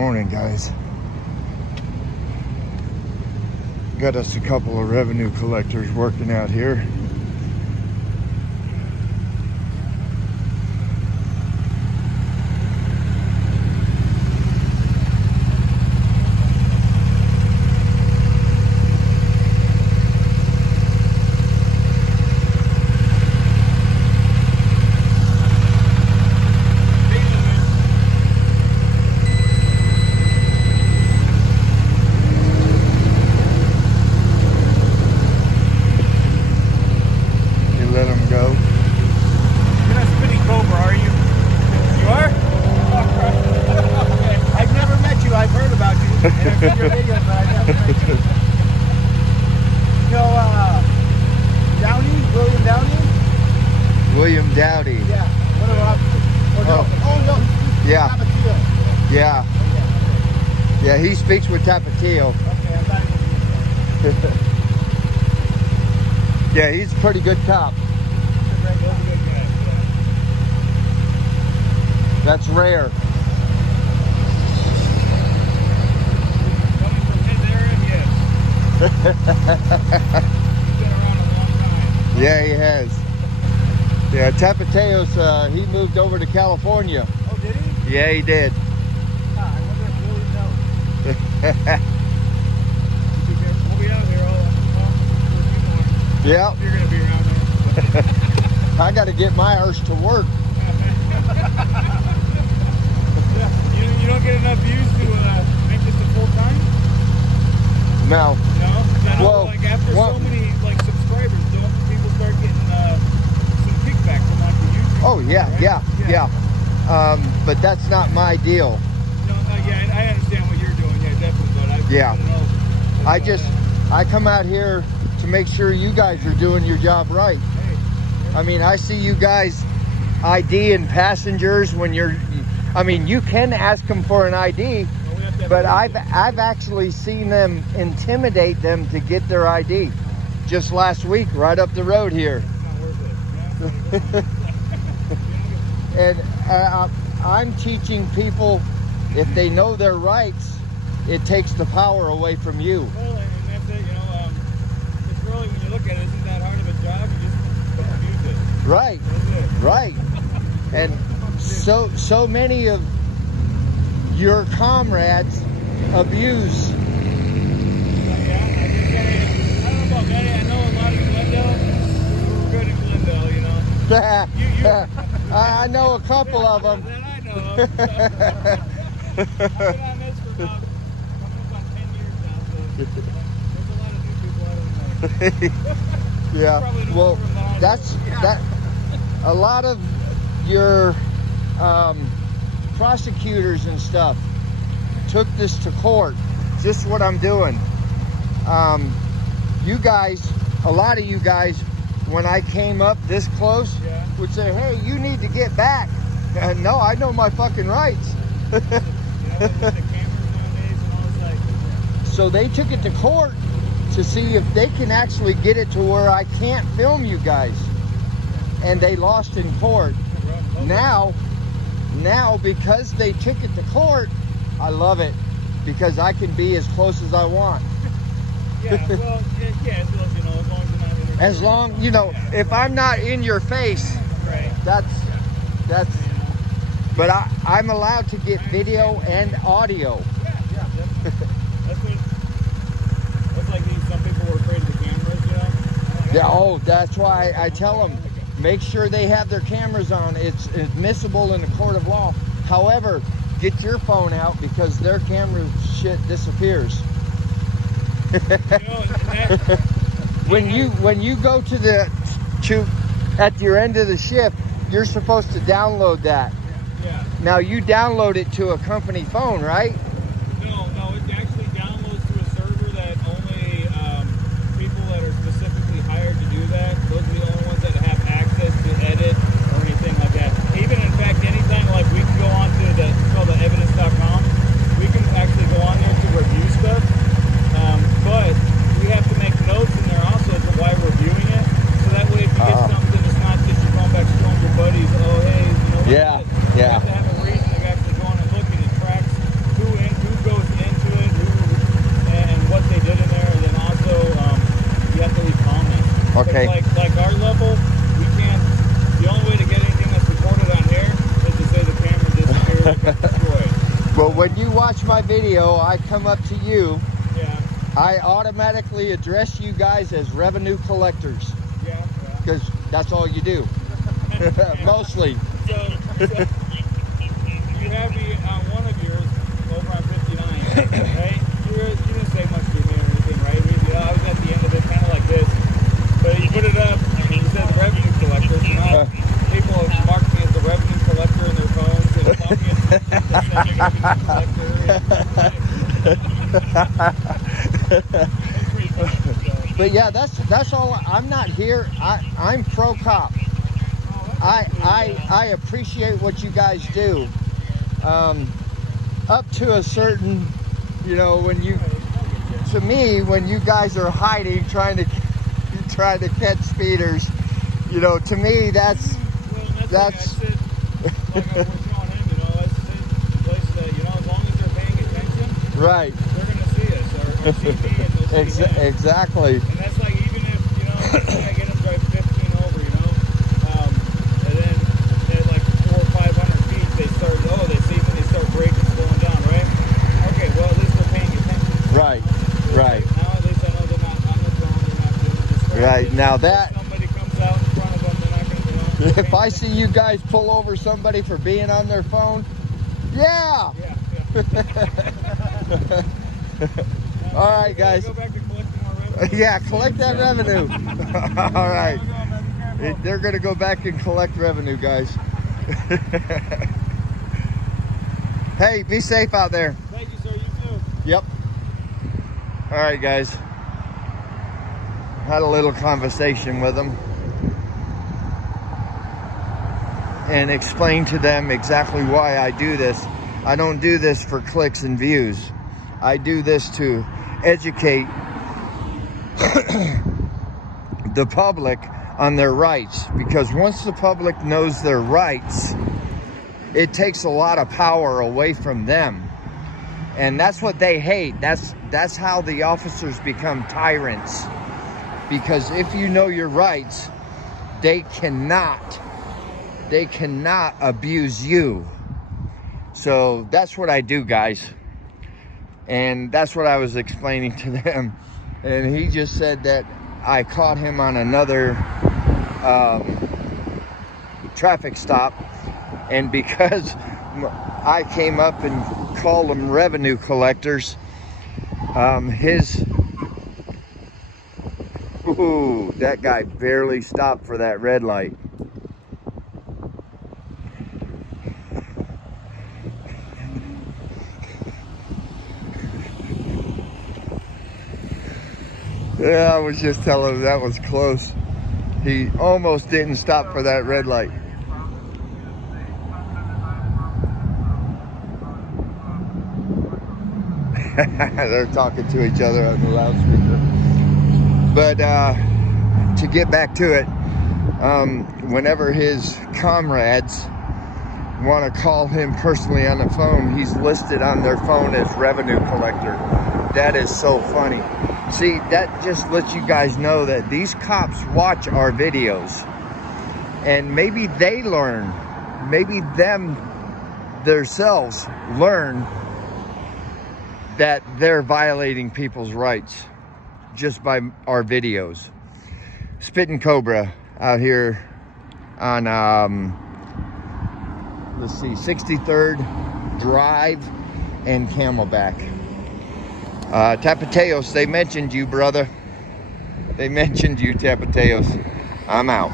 Morning, guys. Got us a couple of revenue collectors working out here. William Dowdy. Yeah. What about? Oh no. Yeah. Tapatio. Yeah. Yeah, he speaks with Tapatio. Okay, I thought he was. Yeah, he's a pretty good cop. That's rare. Coming from his area, yes. He's been around a long time. Yeah, he has. Yeah, Tapateo's, he moved over to California. Oh, did he? Yeah, he did. Ah, I wonder if Willie knows. We'll be out here all for a few more. Yeah. You're going to be around there. I got to get my arse to work. You don't get enough views to make this a full time? No. No? I know, Well, like after so many like subscribers, don't people start getting some kickback from like the YouTube? Oh yeah, right? yeah. But that's not my deal. No, yeah, I understand what you're doing. Yeah, definitely. But Yeah. I come out here to make sure you guys are doing your job right. Hey. I mean, I see you guys IDing passengers when you're. I mean, you can ask them for an ID, but I've actually seen them intimidate them to get their ID. Just last week, right up the road here. And I'm teaching people, if they know their rights, it takes the power away from you. Well, and that's it, you know, it's really, when you look at it, isn't that hard of a job? You just don't abuse it. Right, That's it. right. And so many of your comrades abuse. Yeah, I don't know about Betty. I know a lot of Glendale. We're good in Glendale, you know. I know a couple of them. That I know of. I've been on this for about 10 years now, so there's a lot of new people I don't know. Yeah, well, that. A lot of your prosecutors and stuff took this to court. Just what I'm doing. You guys, a lot of you guys, when I came up this close, would say, hey, you need to get back. No, I know my fucking rights. So they took it to court to see if they can actually get it to where I can't film you guys. And they lost in court. Now, because they took it to court, I love it. Because I can be as close as I want. Yeah, well, yeah, as long as, you know, as long as you're not interfering. As long, you know, if I'm not in your face, right. that's, but I'm allowed to get video and audio. Yeah, that's like some people were afraid of the cameras, you know? Yeah, oh, that's why I tell them, make sure they have their cameras on. It's admissible in the court of law. However, get your phone out because their camera shit disappears. When you go to at your end of the shift, you're supposed to download that. Yeah. Now you download it to a company phone, right? No, it actually downloads to a server that only people that are specifically hired to do that. Those are the only ones that have access to edit or anything like that. Even in fact, anytime like we can go on to it's called the evidence.com. We can actually go on there to review stuff, but we have to make notes in there also as to why we're viewing it. So that way, if you get something, it's not just you're going back showing your buddies, oh hey, you know what? Yeah. You have to have a reason to actually go on and look, and it tracks who Okay. Like our level, we can't. The only way to get anything that's recorded on here is to say the camera disappeared or got destroyed. Well, when you watch my video, I come up to you. Yeah. I automatically address you guys as revenue collectors. Yeah. Because that's all you do. Mostly. So you have me on one of yours over on 59, right? You didn't say much to me or anything, right? I was at the end of it, kind of like this. But you put it up, and you said revenue collector. So now people have marked me as the revenue collector in their phones and call me as the revenue collector. But yeah, that's all. I'm not here. I'm pro cop. I appreciate what you guys do. Up to a certain, you know, when you guys are hiding, trying to catch speeders, you know, to me that's. Like I was telling him, you know, that's the place that, you know, as long as they're paying attention, right. They're gonna see us or see me and they'll see them. Exactly. And that's like, even if, you know, let's say I get them drive 15 over, you know, and then at like 400 or 500 feet, they see me, they start braking, slowing down, right? Okay, well, at least they're paying attention. Right, right. Now at least I know they're not on the phone, they're not doing this. Right, now that... If somebody comes out in front of them, they're not going to, you know... If I see you guys pull over somebody for being on their phone, yeah! All right, guys. Go back to collecting more revenue. Yeah, collect that revenue. All right. They're going to go back and collect revenue, guys. Hey, be safe out there. Thank you, sir. You too. Yep. All right, guys. Had a little conversation with them and explained to them exactly why I do this. I don't do this for clicks and views. I do this to educate the public on their rights, because once the public knows their rights, it takes a lot of power away from them. And that's what they hate. That's how the officers become tyrants. Because if you know your rights, they cannot abuse you. So that's what I do, guys. And that's what I was explaining to them. And he just said that I caught him on another traffic stop. And because I came up and called them revenue collectors, that guy barely stopped for that red light. Yeah, I was just telling him that was close. He almost didn't stop for that red light. They're talking to each other on the loudspeaker. But to get back to it, whenever his comrades want to call him personally on the phone, he's listed on their phone as revenue collector. That is so funny. See, that just lets you guys know that these cops watch our videos, and maybe they learn, maybe themselves learn that they're violating people's rights just by our videos. Spittin' Cobra out here on, let's see, 63rd Drive and Camelback. Tapateos, they mentioned you, brother. They mentioned you, Tapateos. I'm out.